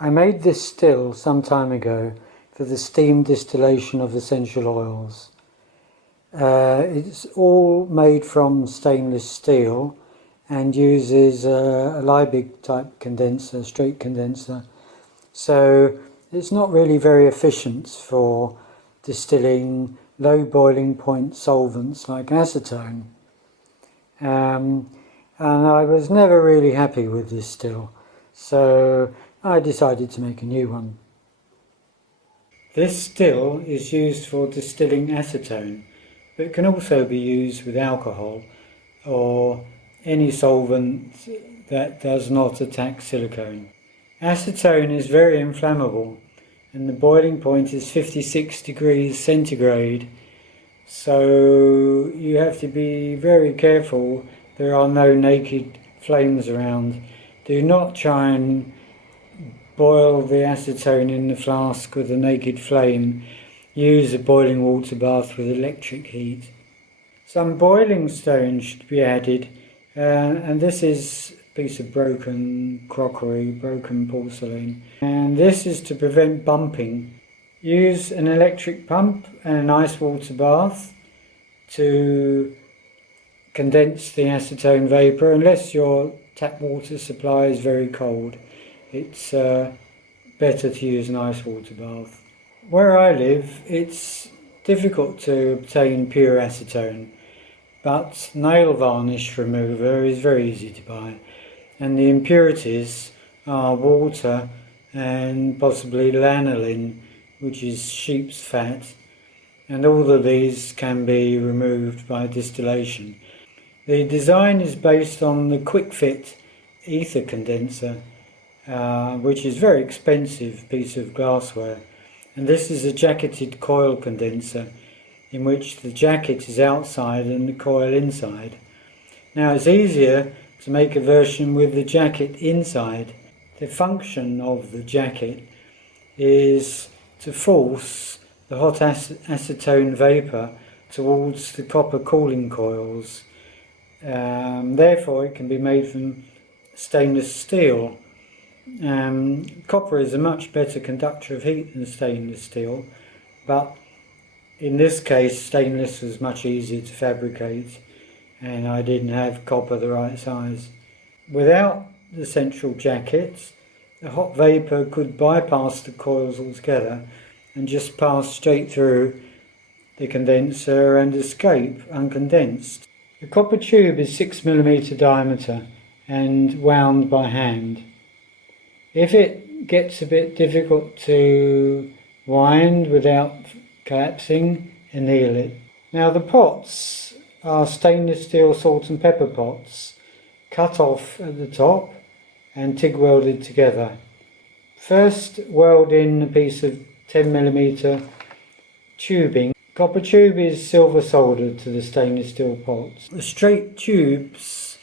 I made this still some time ago for the steam distillation of essential oils. It's all made from stainless steel and uses a Liebig type condenser, straight condenser. So it's not really very efficient for distilling low boiling point solvents like acetone. And I was never really happy with this still, so I decided to make a new one. This still is used for distilling acetone, but can also be used with alcohol or any solvent that does not attack silicone. Acetone is very inflammable and the boiling point is 56 degrees centigrade, so you have to be very careful there are no naked flames around. Do not try and boil the acetone in the flask with a naked flame. Use a boiling water bath with electric heat. Some boiling stone should be added, and this is a piece of broken crockery, broken porcelain. And this is to prevent bumping. Use an electric pump and an ice water bath to condense the acetone vapour, unless your tap water supply is very cold. It's better to use an ice water bath. Where I live, it's difficult to obtain pure acetone, but nail varnish remover is very easy to buy, and the impurities are water and possibly lanolin, which is sheep's fat, and all of these can be removed by distillation. The design is based on the quick fit ether condenser, which is a very expensive piece of glassware, and this is a jacketed coil condenser in which the jacket is outside and the coil inside. Now it's easier to make a version with the jacket inside. The function of the jacket is to force the hot acetone vapour towards the copper cooling coils. Therefore it can be made from stainless steel. Copper is a much better conductor of heat than stainless steel, but in this case stainless was much easier to fabricate and I didn't have copper the right size. Without the central jacket, the hot vapour could bypass the coils altogether and just pass straight through the condenser and escape uncondensed. The copper tube is 6mm diameter and wound by hand. If it gets a bit difficult to wind without collapsing, anneal it. Now the pots are stainless steel salt and pepper pots, cut off at the top and TIG welded together. First weld in a piece of 10mm tubing. Copper tube is silver soldered to the stainless steel pots. The straight tubes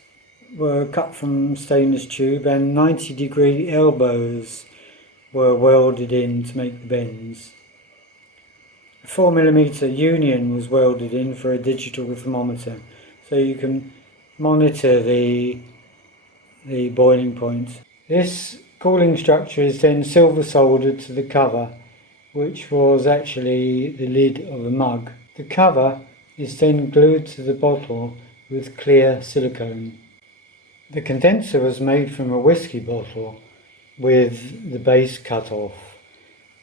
were cut from stainless tube and 90-degree elbows were welded in to make the bends. A 4mm union was welded in for a digital thermometer, so you can monitor the boiling point. This cooling structure is then silver soldered to the cover, which was actually the lid of a mug. The cover is then glued to the bottle with clear silicone. The condenser was made from a whisky bottle with the base cut off.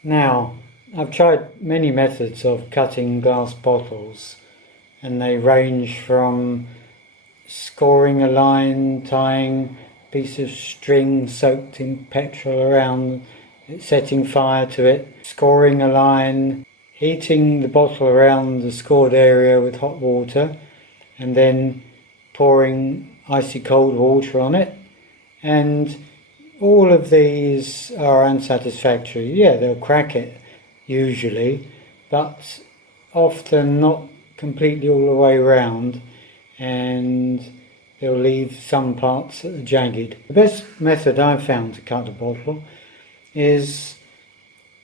Now, I've tried many methods of cutting glass bottles, and they range from scoring a line, tying a piece of string soaked in petrol around it, setting fire to it, scoring a line, heating the bottle around the scored area with hot water, and then pouring icy cold water on it. And all of these are unsatisfactory. Yeah, they'll crack it usually, but often not completely all the way around, and they'll leave some parts that are jagged. The best method I've found to cut a bottle is,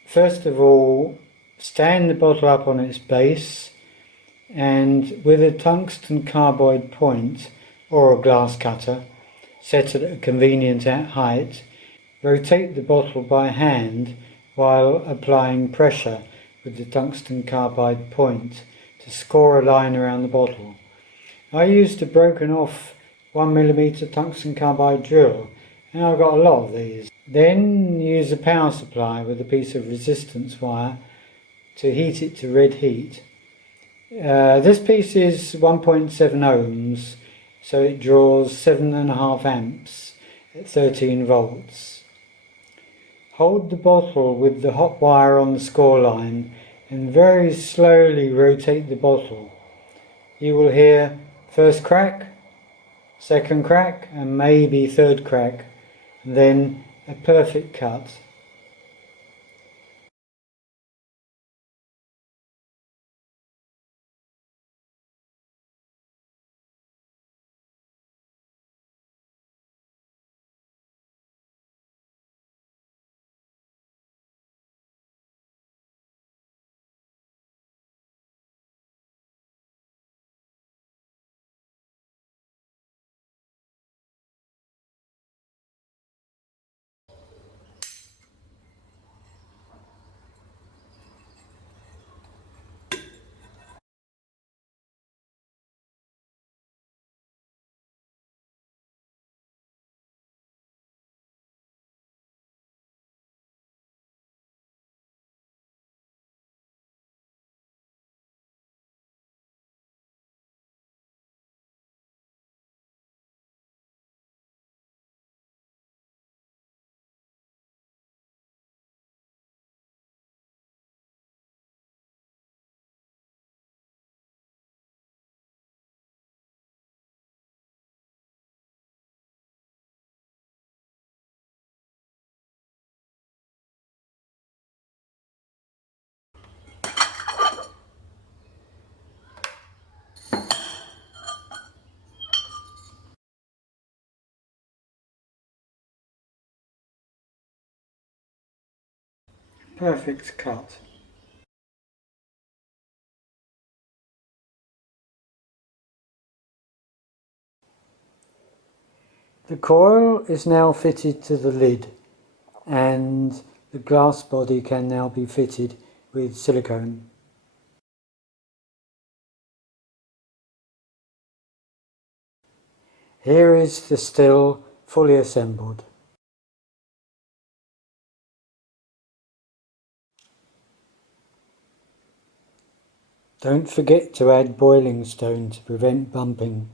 first of all, stand the bottle up on its base and with a tungsten carbide point or a glass cutter set at a convenient height, Rotate the bottle by hand while applying pressure with the tungsten carbide point to score a line around the bottle. I used a broken off 1mm tungsten carbide drill, and I've got a lot of these. Then use a power supply with a piece of resistance wire to heat it to red heat. This piece is 1.7 ohms, so it draws 7.5 amps at 13 volts. Hold the bottle with the hot wire on the score line and very slowly rotate the bottle. You will hear first crack, second crack, and maybe third crack, then a perfect cut. Perfect cut. The coil is now fitted to the lid, and the glass body can now be fitted with silicone. Here is the still fully assembled. Don't forget to add boiling stone to prevent bumping.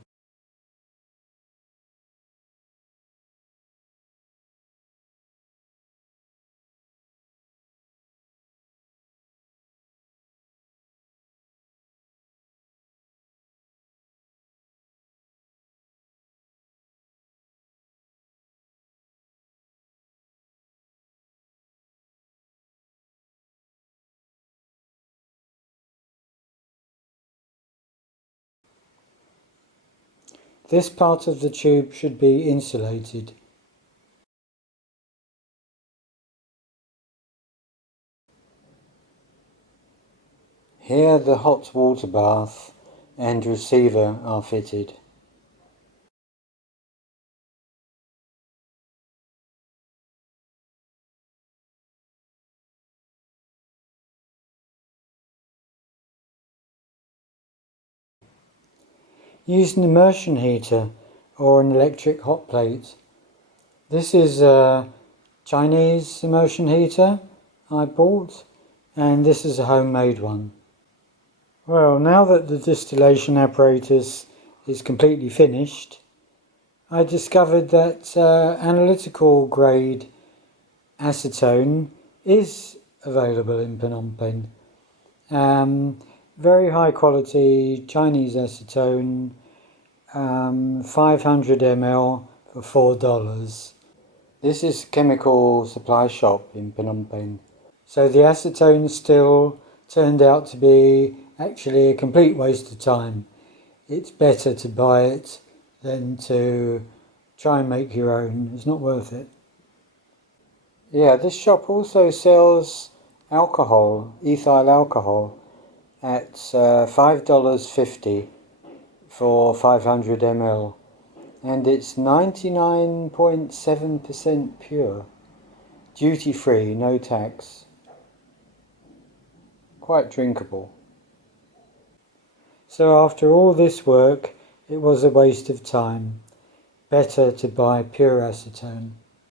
This part of the tube should be insulated. Here the hot water bath and receiver are fitted. Use an immersion heater or an electric hot plate. This is a Chinese immersion heater I bought, and this is a homemade one. Well, now that the distillation apparatus is completely finished, I discovered that analytical grade acetone is available in Phnom Penh. Very high quality Chinese acetone, 500 ml for $4. This is a chemical supply shop in Phnom Penh. So the acetone still turned out to be actually a complete waste of time. It's better to buy it than to try and make your own. It's not worth it. Yeah, this shop also sells alcohol, ethyl alcohol, at $5.50 for 500 ml, and it's 99.7% pure. Duty free, no tax. Quite drinkable. So after all this work, it was a waste of time. Better to buy pure acetone.